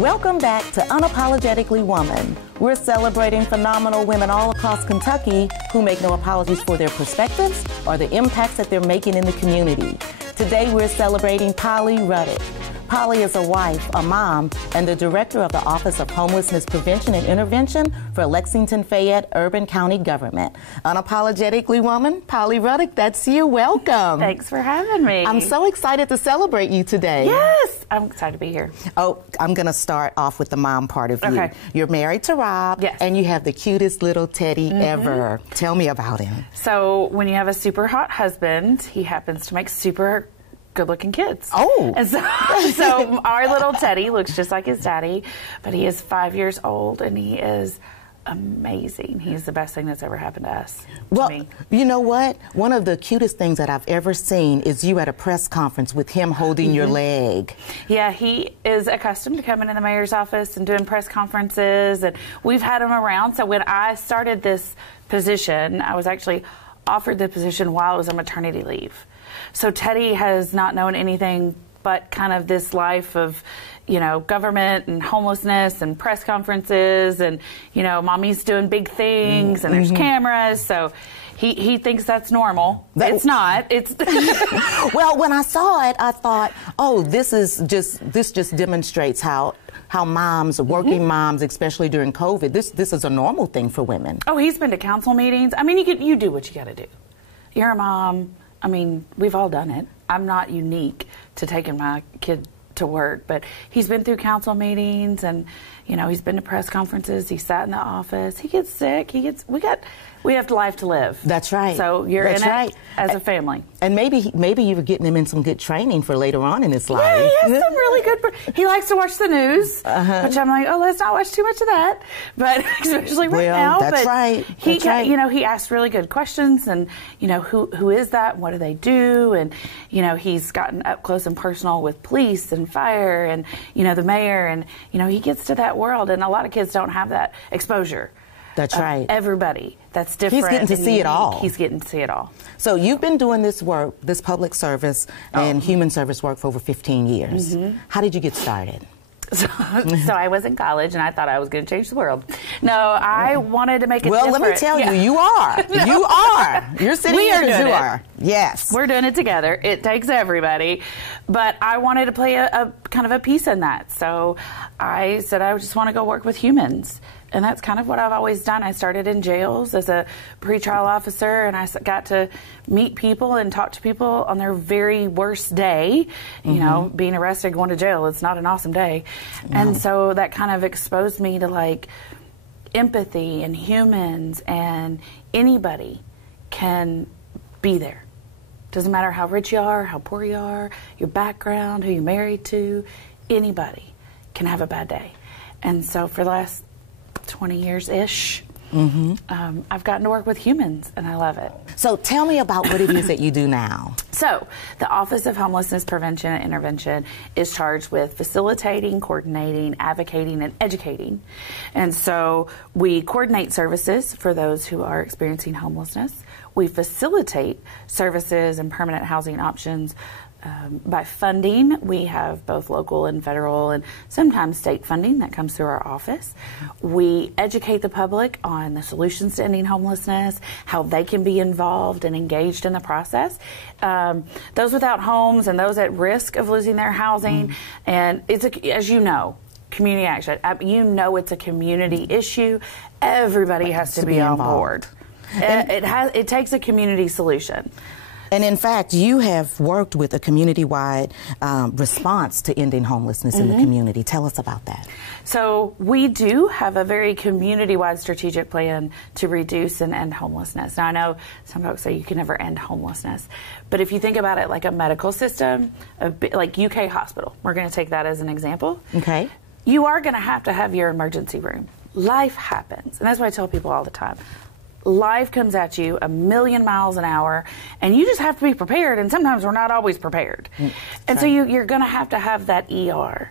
Welcome back to Unapologetically Woman. We're celebrating phenomenal women all across Kentucky who make no apologies for their perspectives or the impacts that they're making in the community. Today we're celebrating Polly Ruddick. Polly is a wife, a mom, and the director of the Office of Homelessness Prevention and Intervention for Lexington-Fayette Urban County Government. Unapologetically Woman, Polly Ruddick, that's you. Welcome. Thanks for having me. I'm so excited to celebrate you today. Yes, I'm excited to be here. Oh, I'm going to start off with the mom part of you. Okay. You're married to Rob, yes, and you have the cutest little teddy ever. Tell me about him. So when you have a super hot husband, he happens to make super good-looking kids. Oh. And so our little Teddy looks just like his daddy, but he is 5 years old, and he is amazing. He's the best thing that's ever happened to us. Well, to me. You know what? One of the cutest things that I've ever seen is you at a press conference with him holding your leg. Yeah, he is accustomed to coming in the mayor's office and doing press conferences, and we've had him around. So when I started this position, I was actually offered the position while I was on maternity leave. So Teddy has not known anything but kind of this life of, you know, government and homelessness and press conferences and, you know, mommy's doing big things and there's cameras. So he thinks that's normal. It's not. It's Well, when I saw it, I thought, oh, this just demonstrates how moms, working moms, especially during COVID, this is a normal thing for women. Oh, he's been to council meetings. I mean, you do what you got to do. You're a mom. I mean, we've all done it. I'm not unique to taking my kid to work, but he's been through council meetings and, you know, he's been to press conferences. He sat in the office. He gets sick. We have life to live. That's right. So you're in it as a family. And maybe you were getting him in some good training for later on in his life. Yeah, he has some really good. He likes to watch the news, which I'm like, oh, let's not watch too much of that. But especially right now. That's right. You know, he asks really good questions, and you know, who is that? What do they do? And you know, he's gotten up close and personal with police and fire, and you know, the mayor, and you know, he gets to that world, and a lot of kids don't have that exposure. That's right. Everybody that's different. He's getting to see it all. He's getting to see it all. So you've been doing this work, this public service and human service work for over 15 years. How did you get started? So I was in college, and I thought I was going to change the world. No, I wanted to make it different. Well, let me tell you, you are. No. You are. You're sitting here because you are. Yes. We're doing it together. It takes everybody. But I wanted to play a kind of a piece in that. So I said I just want to go work with humans. And that's kind of what I've always done. I started in jails as a pretrial officer, and I got to meet people and talk to people on their very worst day. You know, being arrested, going to jail, it's not an awesome day. No. And so that kind of exposed me to like empathy and humans, and anybody can be there. Doesn't matter how rich you are, how poor you are, your background, who you're married to, anybody can have a bad day. And so for the last 20 years-ish, I've gotten to work with humans, and I love it. So tell me about what it is that you do now. So the Office of Homelessness Prevention and Intervention is charged with facilitating, coordinating, advocating, and educating. And so we coordinate services for those who are experiencing homelessness. We facilitate services and permanent housing options by funding. We have both local and federal and sometimes state funding that comes through our office. We educate the public on the solutions to ending homelessness, how they can be involved and engaged in the process. Those without homes and those at risk of losing their housing. And it's, as you know, community action. You know, it's a community issue. Everybody has to be on board. It takes a community solution. And in fact, you have worked with a community-wide response to ending homelessness in the community. Tell us about that. So we do have a very community-wide strategic plan to reduce and end homelessness. Now, I know some folks say you can never end homelessness, but if you think about it like a medical system, like UK hospital, we're going to take that as an example. Okay. You are going to have your emergency room. Life happens, and that's what I tell people all the time. Life comes at you a million miles an hour, and you just have to be prepared, and sometimes we're not always prepared. And so you're going to have that ER.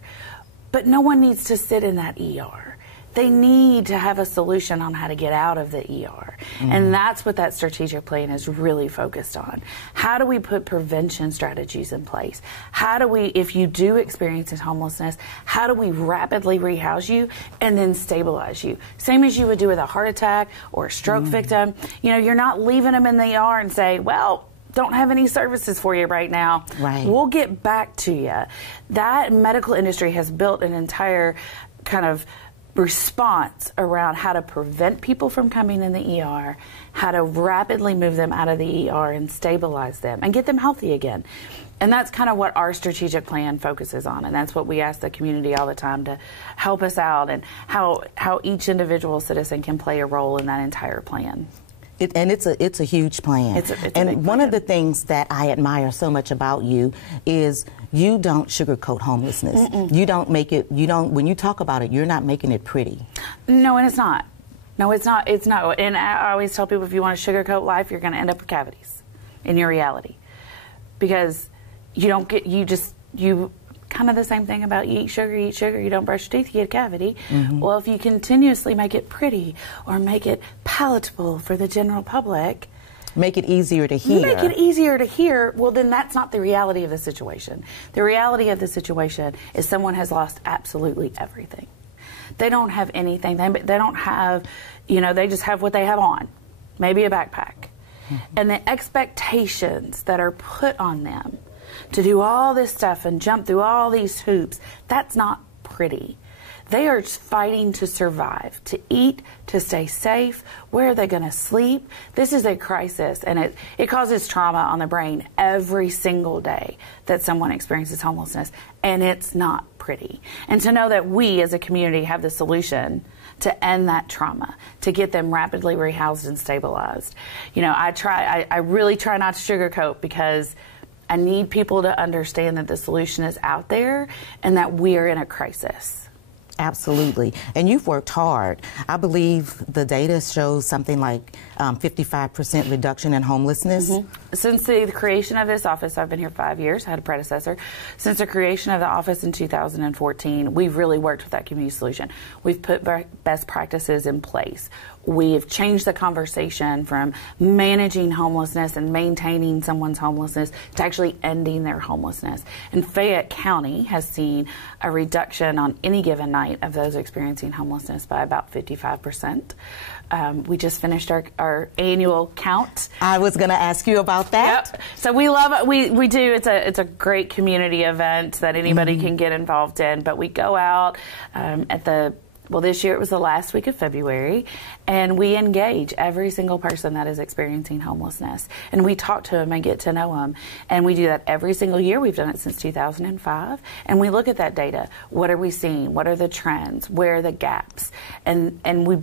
But no one needs to sit in that ER. they need to have a solution on how to get out of the ER. And that's what that strategic plan is really focused on. How do we put prevention strategies in place? How do we, if you do experience homelessness, how do we rapidly rehouse you and then stabilize you? Same as you would do with a heart attack or a stroke victim. You know, you're not leaving them in the ER and say, well, don't have any services for you right now. Right. We'll get back to you. That medical industry has built an entire kind of response around how to prevent people from coming in the ER, how to rapidly move them out of the ER and stabilize them and get them healthy again. And that's kind of what our strategic plan focuses on, and that's what we ask the community all the time to help us out, and how each individual citizen can play a role in that entire plan. It's a huge plan. It's a big and one plan. of the things that I admire so much about you is you don't sugarcoat homelessness. You don't make it. When you talk about it, you're not making it pretty. No, and it's not. No, it's not. It's not. And I always tell people, if you want to sugarcoat life, you're going to end up with cavities in your reality, because you don't get. You kind of the same thing about you eat sugar, you don't brush your teeth, you get a cavity. Well, if you continuously make it pretty or make it palatable for the general public, make it easier to hear. Well, then that's not the reality of the situation. The reality of the situation is someone has lost absolutely everything. They don't have anything. They don't have, they just have what they have on, maybe a backpack. And the expectations that are put on them to do all this stuff and jump through all these hoops, that's not pretty. They are fighting to survive, to eat, to stay safe. Where are they going to sleep? This is a crisis, and it causes trauma on the brain every single day that someone experiences homelessness, and it's not pretty. And to know that we as a community have the solution to end that trauma, to get them rapidly rehoused and stabilized. I really try not to sugarcoat, because I need people to understand that the solution is out there and that we are in a crisis. Absolutely. And you've worked hard. I believe the data shows something like 55% reduction in homelessness. Since the creation of this office, I've been here 5 years, I had a predecessor. Since the creation of the office in 2014, we've really worked with that community solution. We've put best practices in place. We've changed the conversation from managing homelessness and maintaining someone's homelessness to actually ending their homelessness. And Fayette County has seen a reduction on any given night of those experiencing homelessness by about 55%. We just finished our annual count. I was going to ask you about that. Yep. So we love it. We do. It's a great community event that anybody can get involved in. But we go out this year it was the last week of February, and we engage every single person that is experiencing homelessness. And we talk to them and get to know them. And we do that every single year. We've done it since 2005. And we look at that data. What are we seeing? What are the trends? Where are the gaps? And we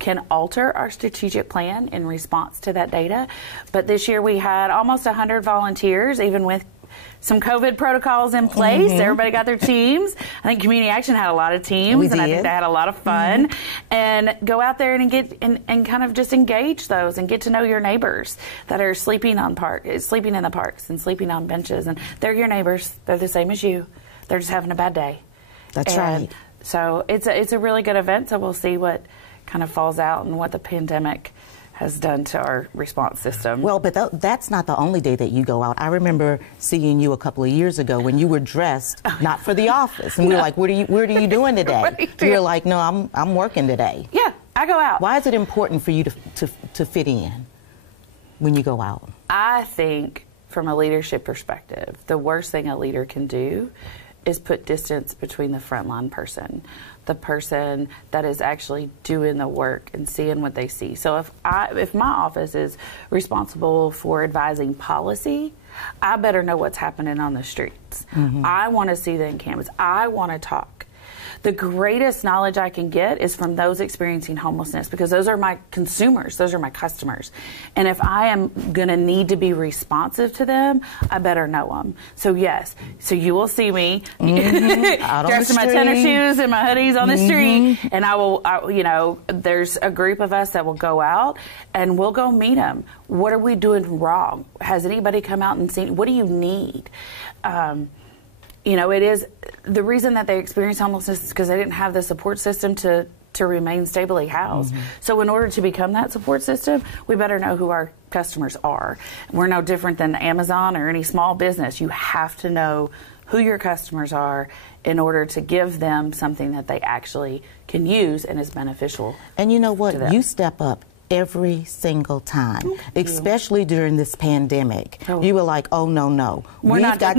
can alter our strategic plan in response to that data. But this year we had almost 100 volunteers, even with some COVID protocols in place. Everybody got their teams. I think Community Action had a lot of teams, and I think they had a lot of fun. And go out there and get and kind of just engage those and get to know your neighbors that are sleeping in the parks and sleeping on benches. And they're your neighbors. They're the same as you. They're just having a bad day. That's right. So it's a really good event. So we'll see what kind of falls out and what the pandemic has done to our response system. Well, but that's not the only day that you go out. I remember seeing you a couple of years ago when you were dressed not for the office, and we were like, "What are you doing today?" You're like, "No, I'm working today." Yeah, I go out. Why is it important for you to fit in when you go out? I think, from a leadership perspective, the worst thing a leader can do is put distance between the frontline person, the person that is actually doing the work and seeing what they see. So if my office is responsible for advising policy, I better know what's happening on the streets. I want to see the encampments. I want to talk. The greatest knowledge I can get is from those experiencing homelessness, because those are my consumers, those are my customers. And if I am going to need to be responsive to them, I better know them. So yes, so you will see me dressed in my tennis shoes and my hoodies on the street, and there's a group of us that will go out and we'll go meet them. What are we doing wrong? Has anybody come out and seen? What do you need? It is the reason that they experience homelessness is because they didn't have the support system to to remain stably housed. So in order to become that support system, we better know who our customers are. We're no different than Amazon or any small business. You have to know who your customers are in order to give them something that they actually can use and is beneficial. And you know what? You step up every single time, especially during this pandemic. You were like, "Oh no, we've got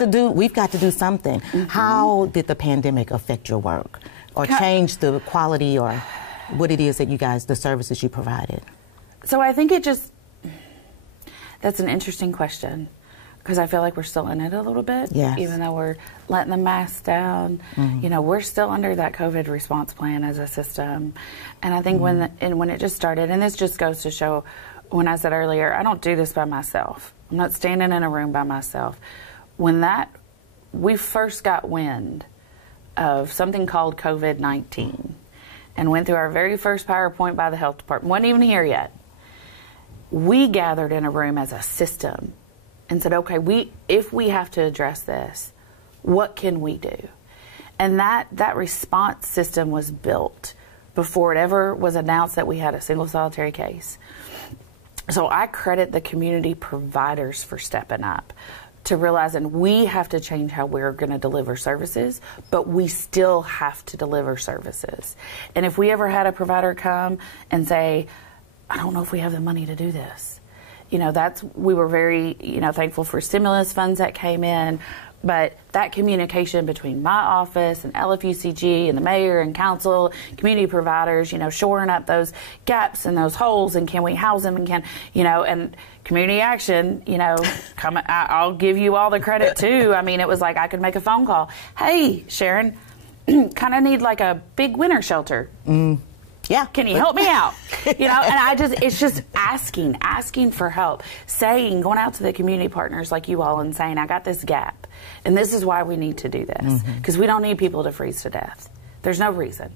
to do something." How did the pandemic affect your work, or change the quality, or what it is that the services you provided? So I think that's an interesting question, because I feel like we're still in it a little bit, even though we're letting the masks down. You know, we're still under that COVID response plan as a system. And I think when it just started, and this just goes to show, when I said earlier, I don't do this by myself. I'm not standing in a room by myself. When we first got wind of something called COVID-19 and went through our very first PowerPoint by the health department, wasn't even here yet, we gathered in a room as a system and said, okay, if we have to address this, what can we do? And that response system was built before it ever was announced that we had a single solitary case. So I credit the community providers for stepping up to realizing we have to change how we're going to deliver services, but we still have to deliver services. And if we ever had a provider come and say, I don't know if we have the money to do this, you know, we were very, thankful for stimulus funds that came in, but that communication between my office and LFUCG and the mayor and council, community providers, shoring up those gaps and those holes, and can we house them, and and community action, I'll give you all the credit too. I mean, it was like I could make a phone call. Hey, Sharon, kind of need like a big winter shelter. Yeah. Can you help me out? And it's just asking for help, going out to the community partners like you all and saying, I got this gap, and this is why we need to do this. Because we don't need people to freeze to death. There's no reason.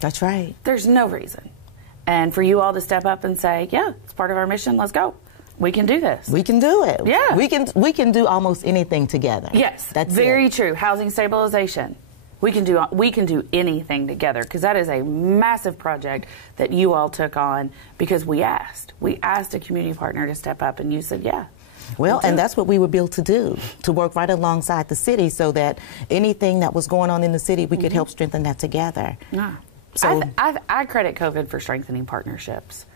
That's right. There's no reason. And for you all to step up and say, yeah, it's part of our mission, let's go. We can do this. We can do it. Yeah. We can do almost anything together. Yes. That's very true. Housing stabilization. We can do anything together, because that is a massive project that you all took on because we asked a community partner to step up, and you said, yeah. Well, and that's what we were built to do, to work right alongside the city so that anything that was going on in the city, we could help strengthen that together. Yeah. So I credit COVID for strengthening partnerships.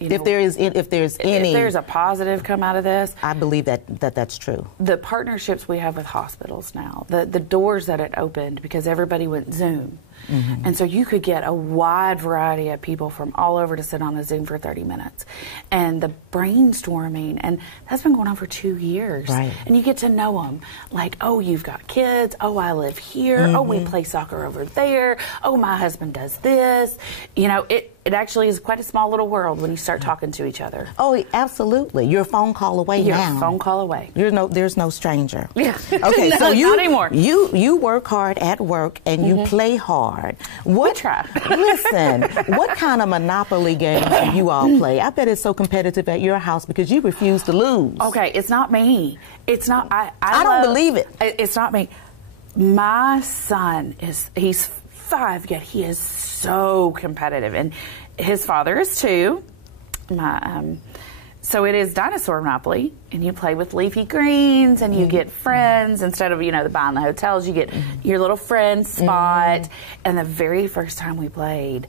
If there's a positive come out of this, I believe that's true. The partnerships we have with hospitals now, the doors that it opened, because everybody went Zoom. And so you could get a wide variety of people from all over to sit on a Zoom for 30 minutes. And the brainstorming, and that's been going on for 2 years. Right. And you get to know them. Like, oh, you've got kids. Oh, I live here. Oh, we play soccer over there. Oh, my husband does this. It actually is quite a small little world when you start talking to each other. Oh, absolutely. You're a phone call away now. You're a phone call away. There's no stranger. Yeah. Okay, no, so not anymore. You work hard at work, and you play hard. We try. Listen, what kind of Monopoly games do you all play? I bet it's so competitive at your house because you refuse to lose. Okay, it's not me. It's not. I don't believe it. It's not me. My son he's 5, yet he is so competitive, and his father is too. So it is dinosaur Monopoly, and you play with leafy greens, and you get friends instead of buying the hotels. You get your little friend spot. And the very first time we played,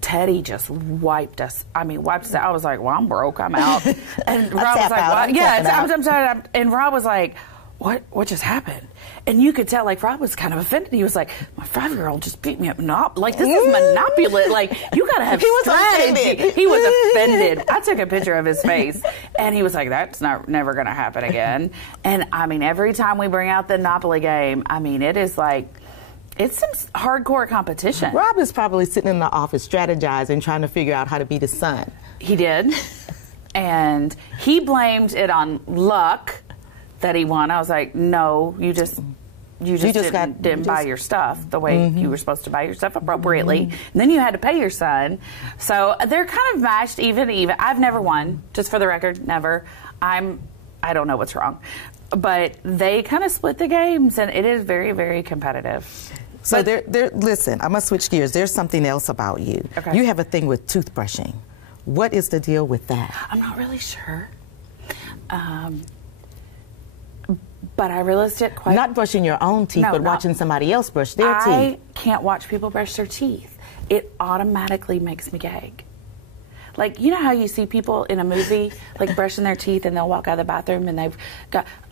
Teddy just wiped us. I was like, well, I'm broke. I'm out. And Rob was like, well, yeah, I'm sorry. And Rob was like, what just happened? And you could tell, Rob was kind of offended. He was like, my 5-year-old just beat me up. This is Monopoly. You got to have strategy. He was offended. I took a picture of his face, and he was like, that's never going to happen again. And, every time we bring out the Monopoly game, it is it's some hardcore competition. Rob is probably sitting in the office strategizing, trying to figure out how to beat his son. He did. And he blamed it on luck that he won. I was like, no, you just didn't buy your stuff the way you were supposed to buy your stuff appropriately. And then you had to pay your son. So they're kind of matched even. I've never won, just for the record, never. I don't know what's wrong. But they kind of split the games, and it is very, very competitive. So listen, I must switch gears. There's something else about you. Okay. You have a thing with toothbrushing. What is the deal with that? I'm not really sure. But I realized it quite... Not brushing your own teeth, but watching somebody else brush their teeth. I can't watch people brush their teeth. It automatically makes me gag. Like, you know how you see people in a movie, like, brushing their teeth and they'll walk out of the bathroom and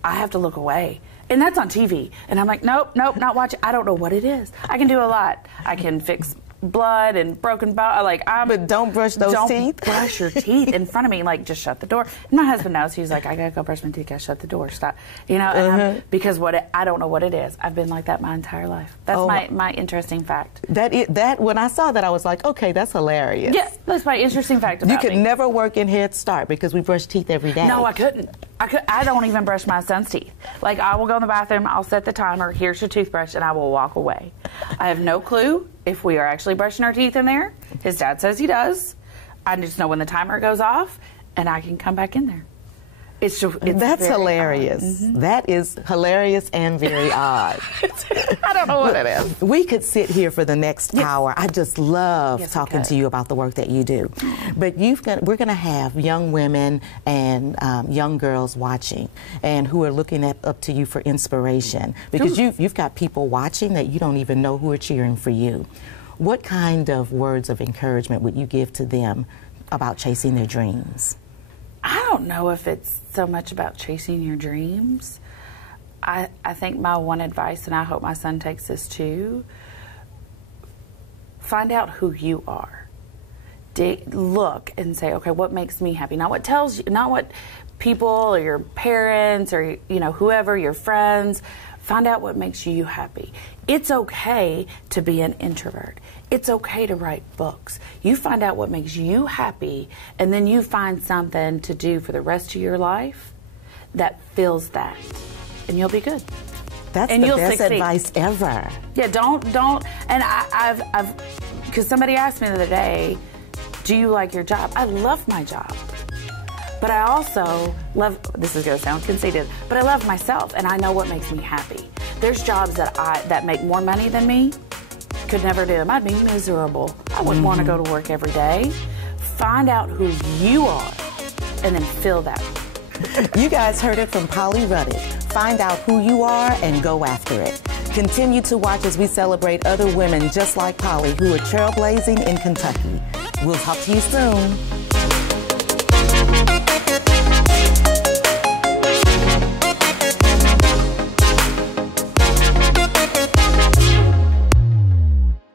I have to look away. And that's on TV. And I'm like, nope, not watching. I don't know what it is. I can do a lot. I can fix blood and broken bone. Like, but don't brush those teeth. Don't brush your teeth in front of me. Like, just shut the door. And my husband knows. He's like, I gotta go brush my teeth. Gotta shut the door. Stop. You know, and because I don't know what it is. I've been like that my entire life. That's my interesting fact. That when I saw that, I was like, okay, that's hilarious. Yeah, that's my interesting fact about me. You could never work in Head Start because we brush teeth every day. No, I couldn't. I don't even brush my son's teeth. Like, I will go in the bathroom, I'll set the timer, here's your toothbrush, and I will walk away. I have no clue if we are actually brushing our teeth in there. His dad says he does. I just know when the timer goes off, and I can come back in there. That's hilarious. That is hilarious and very odd. I don't know what it is. We could sit here for the next hour. I just love talking to you about the work that you do. But we're going to have young women and young girls watching and who are looking up to you for inspiration. Because you've got people watching that you don't even know who are cheering for you. What kind of words of encouragement would you give to them about chasing their dreams? I don't know if it's so much about chasing your dreams. I think my one advice, and I hope my son takes this too, find out who you are. Look and say, okay, what makes me happy? Not what tells you, not what people or your parents or whoever, your friends. Find out what makes you happy. It's okay to be an introvert. It's okay to write books. You find out what makes you happy, and then you find something to do for the rest of your life that fills that, and you'll be good. That's and the you'll best succeed. Advice ever. Yeah, don't. And I've, because somebody asked me the other day, do you like your job? I love my job. But I also love, this is going to sound conceited, but I love myself, and I know what makes me happy. There's jobs that make more money than me, could never do them. I'd be miserable. I wouldn't want to go to work every day. Find out who you are, and then fill that. You guys heard it from Polly Ruddick. Find out who you are and go after it. Continue to watch as we celebrate other women just like Polly who are trailblazing in Kentucky. We'll talk to you soon.